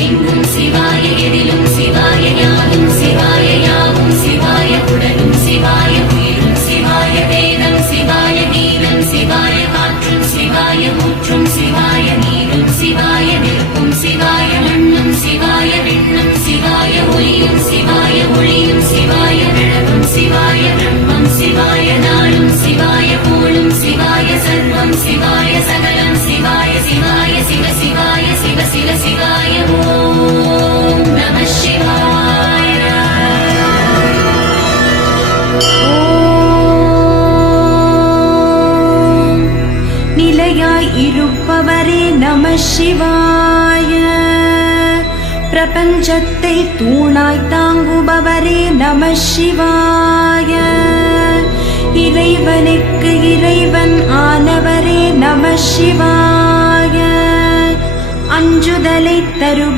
எங்கும் சிவாய எதிலும் சிவாய யாவும் சிவாய யாவும் சிவாய உடலும் சிவாய உயிரும் சிவாய வேதம் சிவாய கீதம் சிவாய காற்றும் சிவாய ஊற்றும் சிவாய நீரும் சிவாய நெருப்பும் சிவாய மண்ணும் சிவாய விண்ணும் சிவாய ஒளியும் சிவாய ஒளியும் சிவாய விளவும் சிவாய பிரம்மம் சிவாய நாளும் சிவாய கோளும் சிவாய சர்வம் சிவாய சகலம் சிவாய சிவாய சிவ சிவாய சிவ சிவ சிவாய ஓம் நம சிவாய. ஓம் நிலையாய் இருப்பவரே நம சிவாய. பிரபஞ்சத்தை தூணாய் தாங்குபவரே நம சிவாய. இறைவனுக்கு இறைவன் ஆனவரே நம சிவாய. அஞ்சுதலை தருபவரே